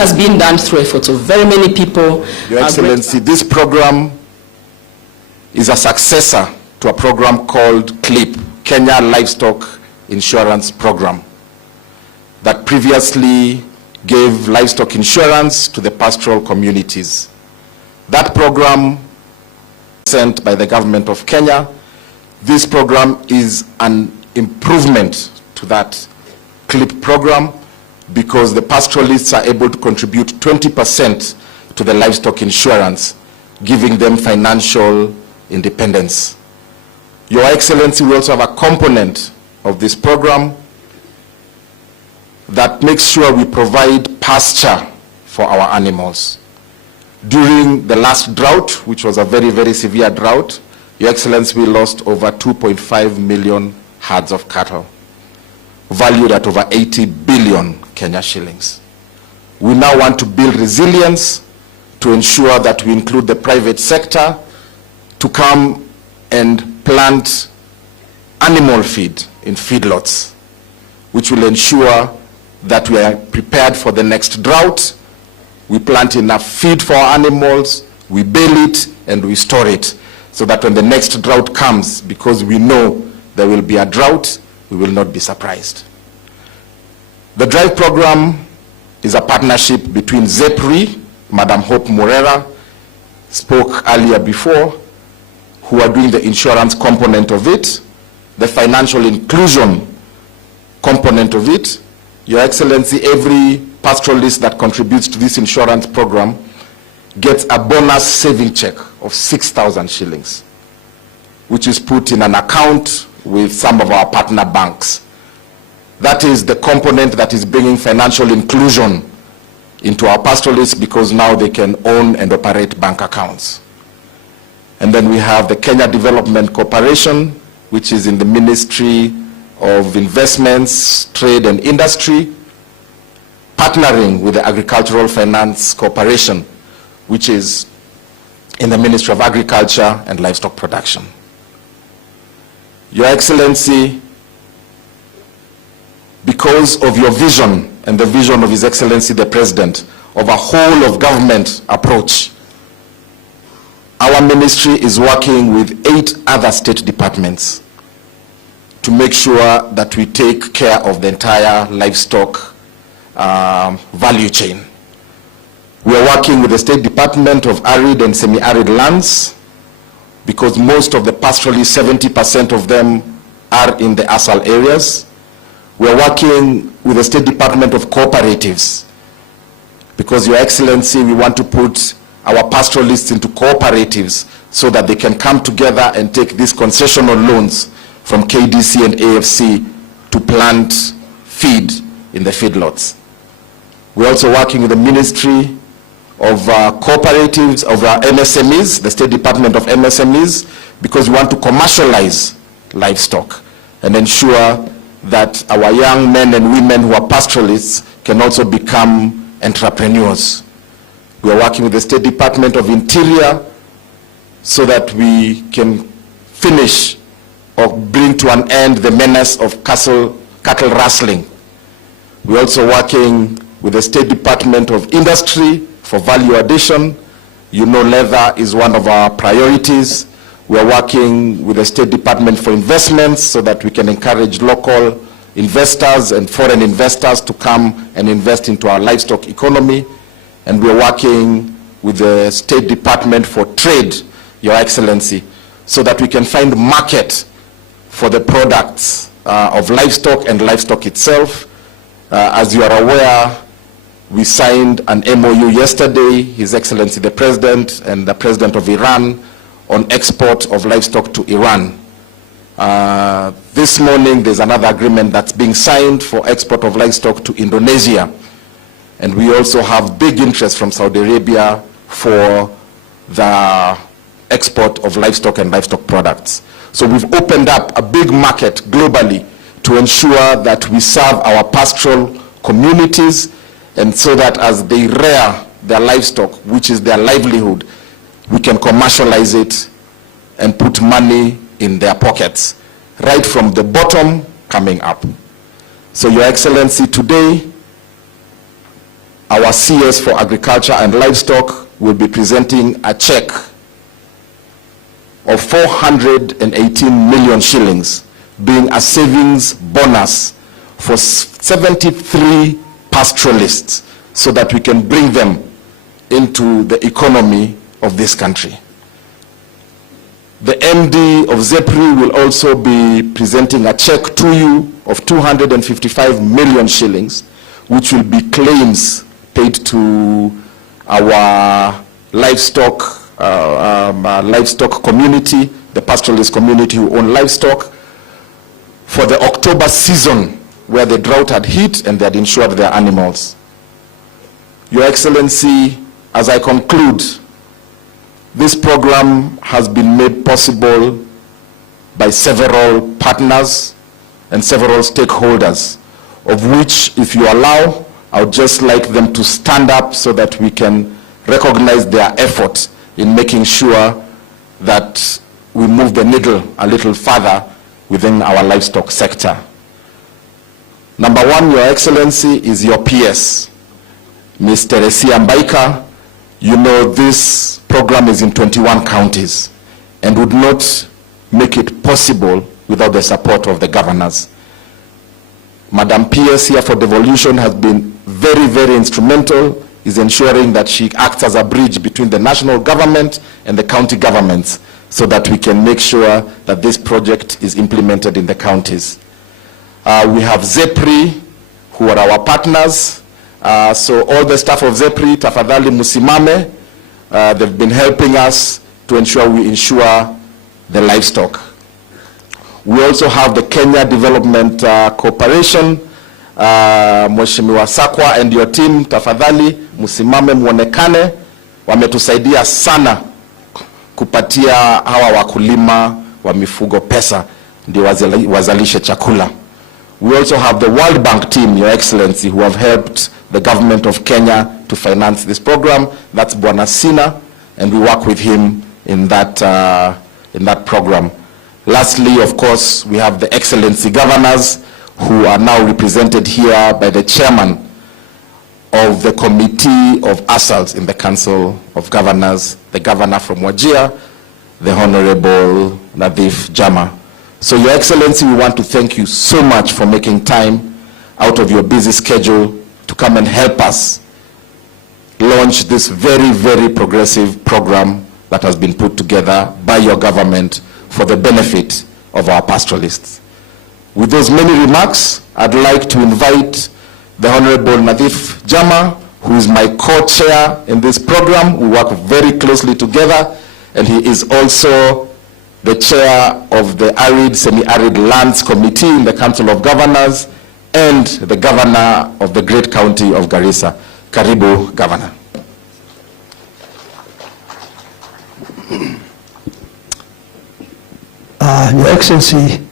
has been done through efforts of very many people. Your Excellency, this program is a successor to a program called CLIP, Kenya Livestock Insurance Program, that previously gave livestock insurance to the pastoral communities. That program sent by the government of Kenya. This program is an improvement to that CLIP program because the pastoralists are able to contribute 20% to the livestock insurance, giving them financial independence. Your Excellency, we also have a component of this program that makes sure we provide pasture for our animals. During the last drought, which was a very, very severe drought, Your Excellency, we lost over 2.5 million herds of cattle, valued at over 80 billion Kenya shillings. We now want to build resilience to ensure that we include the private sector to come and plant animal feed in feedlots, which will ensure that we are prepared for the next drought. We plant enough feed for our animals, we bale it, and we store it, so that when the next drought comes, because we know there will be a drought, we will not be surprised. The DRIVE program is a partnership between ZEPRI, Madam Hope Morera spoke earlier before, who are doing the insurance component of it, the financial inclusion component of it. Your Excellency, every pastoralist that contributes to this insurance program gets a bonus saving check of 6,000 shillings, which is put in an account with some of our partner banks. That is the component that is bringing financial inclusion into our pastoralists, because now they can own and operate bank accounts. And then we have the Kenya Development Corporation, which is in the Ministry of Investments, Trade and Industry, partnering with the Agricultural Finance Corporation, which is in the Ministry of Agriculture and Livestock Production. Your Excellency, because of your vision and the vision of His Excellency the President of a whole of government approach, our ministry is working with 8 other state departments to make sure that we take care of the entire livestock value chain. We are working with the State Department of Arid and Semi-Arid Lands, because most of the pastoralists, 70% of them are in the ASAL areas. We are working with the State Department of Cooperatives, because, Your Excellency, we want to put our pastoralists into cooperatives so that they can come together and take these concessional loans from KDC and AFC to plant feed in the feedlots. We're also working with the Ministry of Cooperatives, of MSMEs, the State Department of MSMEs, because we want to commercialize livestock and ensure that our young men and women who are pastoralists can also become entrepreneurs. We are working with the State Department of Interior so that we can finish or bring to an end the menace of cattle rustling. We're also working with the State Department of Industry for value addition. You know, leather is one of our priorities. We are working with the State Department for Investments so that we can encourage local investors and foreign investors to come and invest into our livestock economy. And we are working with the State Department for Trade, Your Excellency, so that we can find market for the products of livestock and livestock itself. As you are aware, we signed an MOU yesterday, His Excellency the President and the President of Iran, on export of livestock to Iran. This morning, there's another agreement that's being signed for export of livestock to Indonesia. And we also have big interest from Saudi Arabia for the export of livestock and livestock products. So we've opened up a big market globally to ensure that we serve our pastoral communities, and so that as they rear their livestock, which is their livelihood, we can commercialize it and put money in their pockets, right from the bottom coming up. So, Your Excellency, today our CS for Agriculture and Livestock will be presenting a check of 418 million shillings, being a savings bonus for 73 pastoralists, so that we can bring them into the economy of this country. The MD of ZEPRI will also be presenting a check to you of 255 million shillings, which will be claims paid to our livestock community, the pastoralist community who own livestock, for the October season where the drought had hit and they had insured their animals. Your Excellency, as I conclude, this program has been made possible by several partners and several stakeholders, of which, if you allow, I would just like them to stand up so that we can recognize their effort in making sure that we move the needle a little further within our livestock sector. Number one, Your Excellency, is your PS, Ms. Teresia Mbaika. You know this program is in 21 counties and would not make it possible without the support of the governors. Madam PS here for devolution has been very, very instrumental, is ensuring that she acts as a bridge between the national government and the county governments, so that we can make sure that this project is implemented in the counties. We have ZEPRI, who are our partners. So all the staff of ZEPRI, tafadhali musimame. They've been helping us to ensure we insure the livestock. We also have the Kenya Development Corporation, Mheshimiwa Sakwa and your team, tafadhali musimame muonekane. Wametusaidia sana kupatia hawa wakulima wa mifugo pesa ndio wazalishe chakula. We also have the World Bank team, Your Excellency, who have helped the government of Kenya to finance this program. That's Bwana Sina, and we work with him in that program. Lastly, of course, we have the Excellency governors, who are now represented here by the chairman of the Committee of Assaults in the Council of Governors, the governor from Wajir, the Honorable Nadif Jama. So, Your Excellency, we want to thank you so much for making time out of your busy schedule to come and help us launch this very, very progressive program that has been put together by your government for the benefit of our pastoralists. With those many remarks, I'd like to invite the Honorable Nadif Jama, who is my co-chair in this program. We work very closely together, and he is also the chair of the Arid Semi-Arid Lands Committee in the Council of Governors and the governor of the great county of Garissa. Karibu, Governor. Your Excellency,